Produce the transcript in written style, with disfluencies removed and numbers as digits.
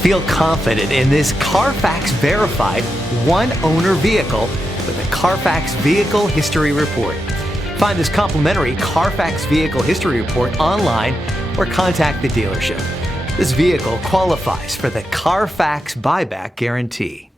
Feel confident in this Carfax verified one-owner vehicle with a Carfax Vehicle History Report. Find this complimentary Carfax Vehicle History Report online or contact the dealership. This vehicle qualifies for the Carfax Buyback Guarantee.